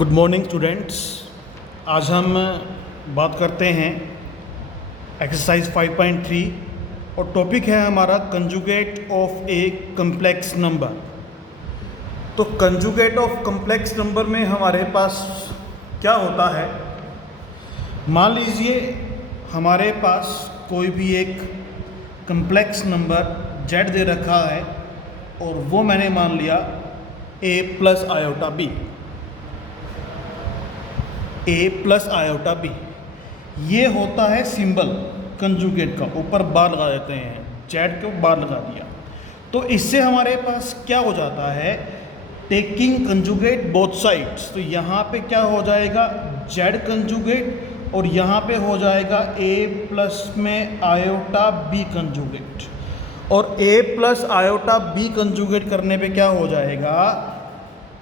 Good morning students. आज हम बात करते हैं एक्सरसाइज 5.3 और टॉपिक है हमारा conjugate of A complex number. तो कंजुगेट ऑफ कम्प्लेक्स नंबर में हमारे पास क्या होता है, मान लीजिए हमारे पास कोई भी एक कम्प्लेक्स नंबर z दे रखा है और वो मैंने मान लिया a plus iota b, a plus iota b। ये होता है सिंबल कंजुगेट का, ऊपर बार लगा देते हैं, z को बार लगा दिया। तो इससे हमारे पास क्या हो जाता है, टेकिंग कंजुगेट बोथ साइड्स। तो यहाँ पे क्या हो जाएगा z कंजुगेट और यहाँ पे हो जाएगा a प्लस में आयोटा b कंजुगेट। और a plus iota b conjugate करने पे क्या हो जाएगा,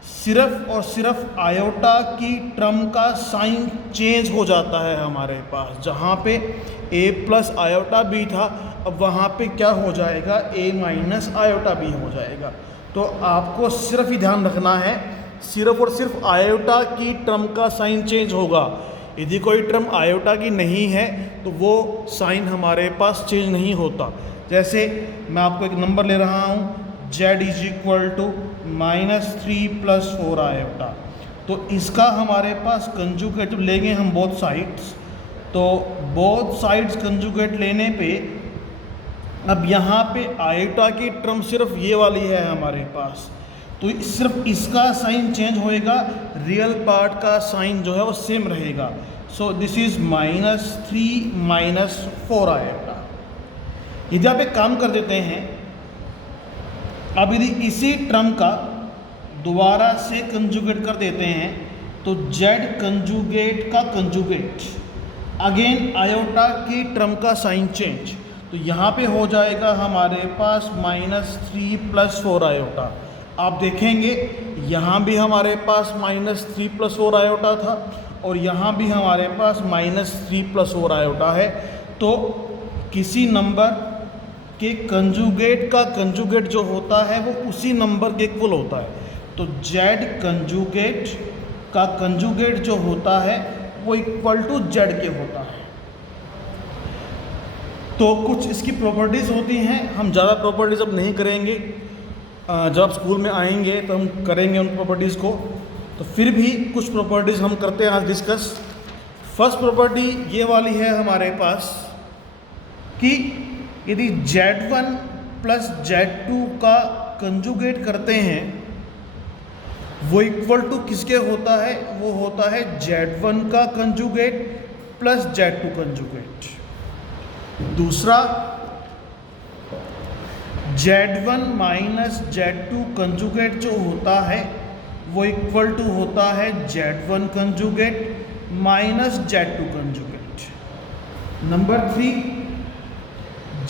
सिर्फ और सिर्फ आयोटा की टर्म का साइन चेंज हो जाता है हमारे पास। जहाँ पे a प्लस आयोटा b था, अब वहाँ पे क्या हो जाएगा, a माइनस आयोटा b हो जाएगा। तो आपको सिर्फ ही ध्यान रखना है, सिर्फ और सिर्फ आयोटा की टर्म का साइन चेंज होगा। यदि कोई टर्म आयोटा की नहीं है तो वो साइन हमारे पास चेंज नहीं होता। जैसे मैं आपको एक नंबर ले रहा हूँ z is equal to -3 + 4 iota. तो इसका हमारे पास कंजुगेट लेंगे हम बोथ साइड्स। तो बोथ साइड्स कंजुगेट लेने पे अब यहाँ पे आयोटा की टर्म सिर्फ ये वाली है हमारे पास, तो सिर्फ इसका साइन चेंज होएगा, रियल पार्ट का साइन जो है वो सेम रहेगा। सो दिस इज -3 - 4 आयोटा। यदि आप एक काम कर देते हैं, अब यदि इसी टर्म का दोबारा से कंजुगेट कर देते हैं तो z कंजुगेट का कंजुगेट, अगेन आयोटा की टर्म का साइन चेंज, तो यहाँ पे हो जाएगा हमारे पास -3 + 4 आयोटा। आप देखेंगे यहाँ भी हमारे पास -3 + 4 आयोटा था और यहाँ भी हमारे पास -3 + 4 आयोटा है। तो किसी नंबर के कंजुगेट का कंजुगेट जो होता है वो उसी नंबर के इक्वल होता है। तो z कंजुगेट का कंजुगेट जो होता है वो इक्वल टू z के होता है। तो कुछ इसकी प्रॉपर्टीज़ होती हैं, हम ज़्यादा प्रॉपर्टीज़ अब नहीं करेंगे, जब आप स्कूल में आएंगे तो हम करेंगे उन प्रॉपर्टीज़ को। तो फिर भी कुछ प्रॉपर्टीज़ हम करते हैं आज डिस्कस। फर्स्ट प्रॉपर्टी ये वाली है हमारे पास कि यदि z1 + z2 का कंजुगेट करते हैं वो इक्वल टू किसके होता है, वो होता है z1 का कंजुगेट प्लस z2 कंजुगेट। दूसरा z1 - z2 कंजुगेट जो होता है वो इक्वल टू होता है z1 conjugate minus z2 conjugate. Number 3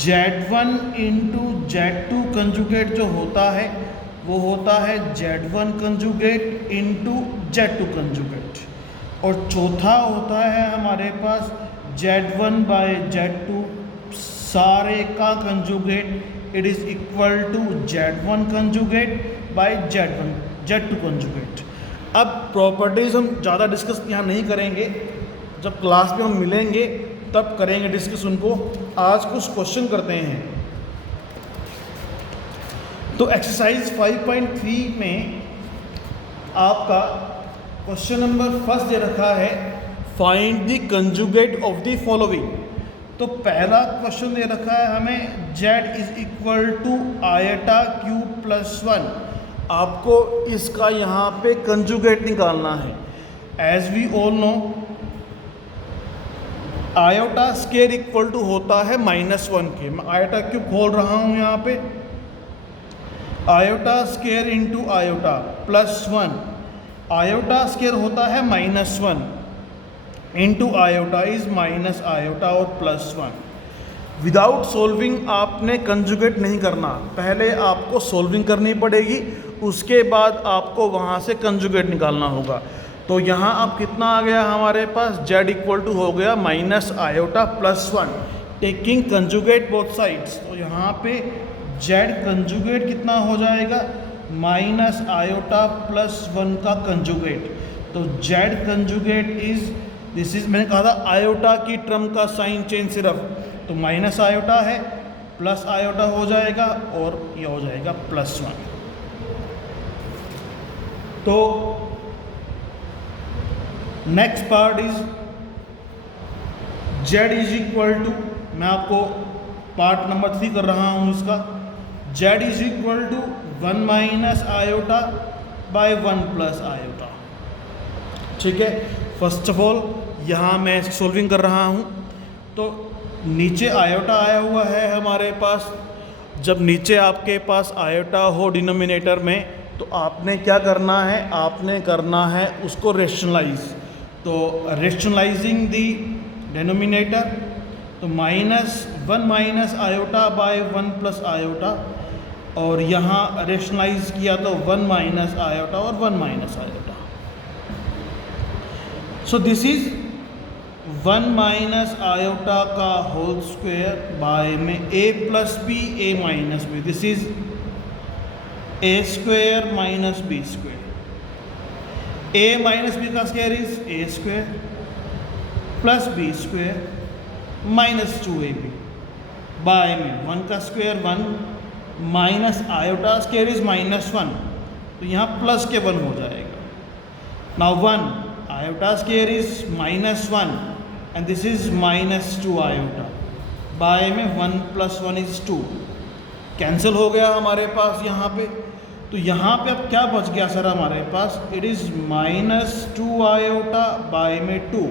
z1 × z2 conjugate जो होता है वो होता है z1 कंजुगेट × z2 कंजुगेट। और चौथा होता है हमारे पास z1/z2 सारे का conjugate, it is equal to z1 conjugate by z2 conjugate. अब प्रॉपर्टीज़ हम ज़्यादा डिस्कस यहाँ नहीं करेंगे, जब क्लास में हम मिलेंगे तब करेंगे डिस्कस उनको। आज कुछ क्वेश्चन करते हैं। तो एक्सरसाइज 5.3 में आपका क्वेश्चन नंबर फर्स्ट दे रखा है, find the conjugate of the following. तो पहला क्वेश्चन दे रखा है हमें z is equal to iota q plus 1। आपको इसका यहाँ पे कंजुगेट निकालना है। As we all know iota square equal to होता है -1 के। मैं आयोटा क्यों खोल रहा हूँ यहाँ पे, iota square into iota +1, iota square होता है -1 into iota is minus iota और +1। विदाउट सोल्विंग आपने कंजुगेट नहीं करना, पहले आपको सोल्विंग करनी पड़ेगी, उसके बाद आपको वहाँ से कंजुगेट निकालना होगा। तो यहाँ अब कितना आ गया हमारे पास, z इक्वल टू हो गया minus iota +1, taking conjugate both sides. तो यहाँ पे z कंजुगेट कितना हो जाएगा, -आयोटा +1 का कंजुगेट। तो Z conjugate is this is, मैंने कहा था आयोटा की टर्म का साइन चेंज सिर्फ, तो माइनस आयोटा है प्लस आयोटा हो जाएगा और ये हो जाएगा +1। तो next part is z is equal to, मैं आपको पार्ट नंबर 3 कर रहा हूँ इसका, z is equal to 1 minus iota by 1 plus iota. ठीक है, फर्स्ट ऑफ ऑल यहाँ मैं सोल्विंग कर रहा हूँ, तो नीचे आयोटा आया हुआ है हमारे पास। जब नीचे आपके पास आयोटा हो डिनोमिनेटर में, तो आपने क्या करना है, आपने करना है उसको रेशनलाइज। तो रेशनलाइजिंग दी डिनोमिनेटर, तो -1 minus iota by 1 plus iota, और यहाँ रेशनलाइज किया तो 1 माइनस आयोटा और 1 minus iota. So this is 1 minus iota का होल स्क्वायर बाय में a plus B a minus B, this is a square minus B square. a minus B का square is a square plus B square minus 2ab, by में 1 का स्क्वायर 1 minus iota square is -1, तो यहाँ plus के 1 हो जाएगा। Now 1 iota square is -1 and this is -2 iota, by में 1 + 1 इज 2, कैंसिल हो गया हमारे पास यहाँ पे। तो यहाँ पे अब क्या बच गया सर हमारे पास, इट इज़ -2 आयोटा बाय में 2,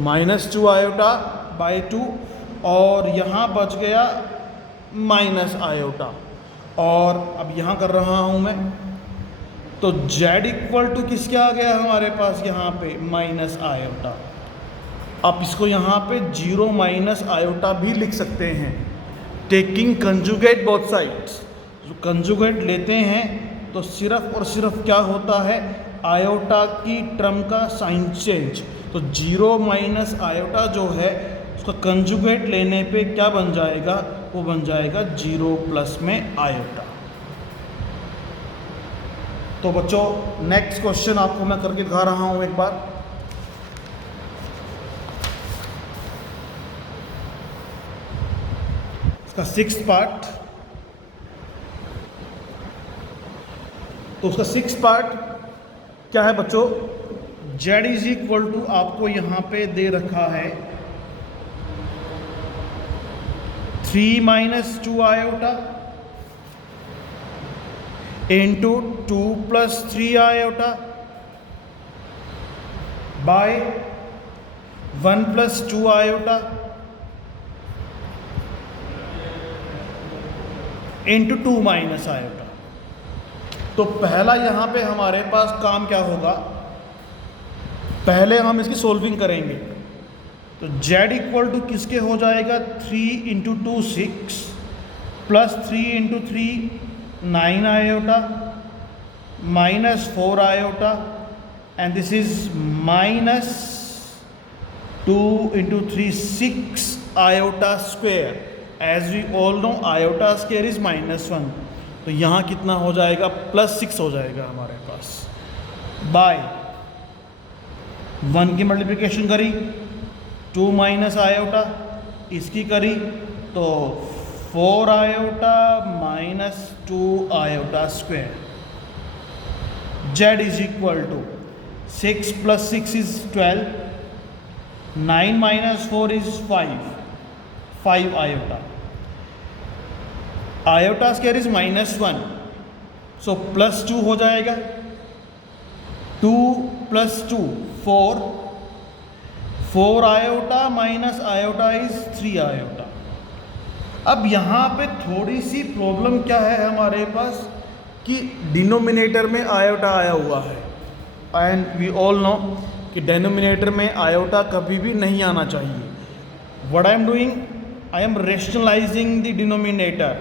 -2 आयोटा बाय 2, और यहाँ बच गया माइनस आयोटा, और अब यहाँ कर रहा हूँ मैं, तो z इक्वल टू किसके आ गया हमारे पास यहाँ पे, माइनस आयोटा। आप इसको यहाँ पे 0 माइनस आयोटा भी लिख सकते हैं, टेकिंग कंजुगेट बोथ साइड्स। जो कंजुगेट लेते हैं तो सिर्फ और सिर्फ क्या होता है, आयोटा की टर्म का साइन चेंज। तो 0 माइनस आयोटा जो है उसका कंजुगेट लेने पे क्या बन जाएगा, वो बन जाएगा 0 प्लस में आयोटा। तो बच्चों नेक्स्ट क्वेश्चन आपको मैं करके दिखा रहा हूँ एक बार। इसका 6th पार्ट, तो उसका 6th पार्ट क्या है बच्चों, z इज इक्वल टू आपको यहाँ पे दे रखा है 3 minus 2 iota into 2 plus 3 iota by 1 plus 2 iota into 2 minus iota. तो पहला यहाँ पे हमारे पास काम क्या होगा, पहले हम इसकी सोल्विंग करेंगे। तो z इक्वल टू किसके हो जाएगा, 3 into 2 6 plus 3 into 3 9 iota minus 4 iota, and this is -2 into 3 6 iota square. As we all know iota square is -1, तो यहाँ कितना हो जाएगा, +6 हो जाएगा हमारे पास, बाय 1 की मल्टीप्लिकेशन करी 2 माइनस आयोटा, इसकी करी तो 4 iota minus 2 iota square. z is equal to 6 plus 6 is 12, 9 minus 4 is 5 iota, iota square is -1, so +2 हो जाएगा, 2 plus 2 4 iota minus iota is 3 iota. अब यहाँ पे थोड़ी सी प्रॉब्लम क्या है हमारे पास कि डिनोमिनेटर में आयोटा आया हुआ है, एंड वी ऑल नो कि डिनोमिनेटर में आयोटा कभी भी नहीं आना चाहिए। What I am doing, I am rationalising the denominator,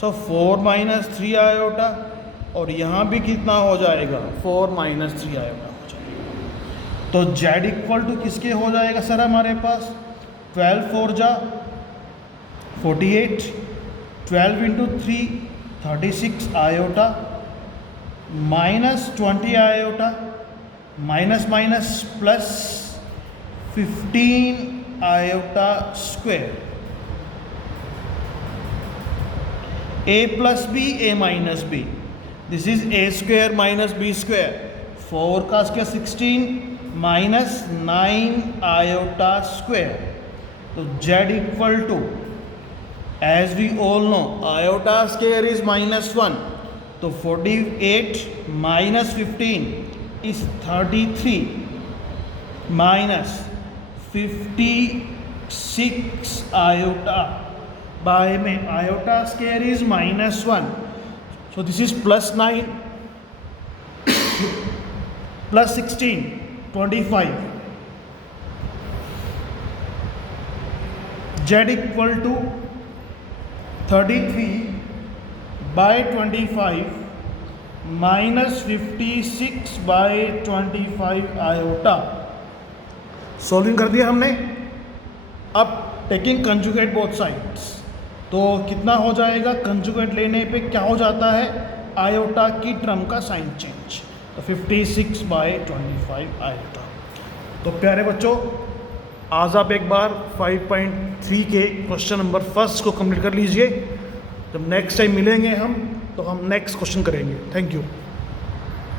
so 4 minus 3 iota, और यहाँ भी कितना हो जाएगा, 4 माइनस 3 आयोटा हो जाएगा। तो z इक्वल टू किसके हो जाएगा सर हमारे पास, 12 4 जा 48, 12 into 3 36 iota minus 20 iota minus minus plus 15 iota square, a plus B a minus B, this is a square minus B square, 4 का स्क्वायर 16 माइनस 9 आयोटा स्क्वायर। तो z equal to, as we all know, iota square is -1, तो 48 minus 15 is 33 minus 56 iota, by में iota square is -1, so this is +9 plus 16 25, z equal to 33 by 25 minus 56 by 25 iota. Solving कर दिया हमने। अब taking conjugate both sides, तो कितना हो जाएगा, कंजुगेट लेने पे क्या हो जाता है, आयोटा की टर्म का साइन चेंज, तो 56 बाय 25 आयोटा। तो प्यारे बच्चों, आज आप एक बार 5.3 के क्वेश्चन नंबर फर्स्ट को कंप्लीट कर लीजिए। जब नेक्स्ट टाइम मिलेंगे हम, तो हम नेक्स्ट क्वेश्चन करेंगे। Thank you.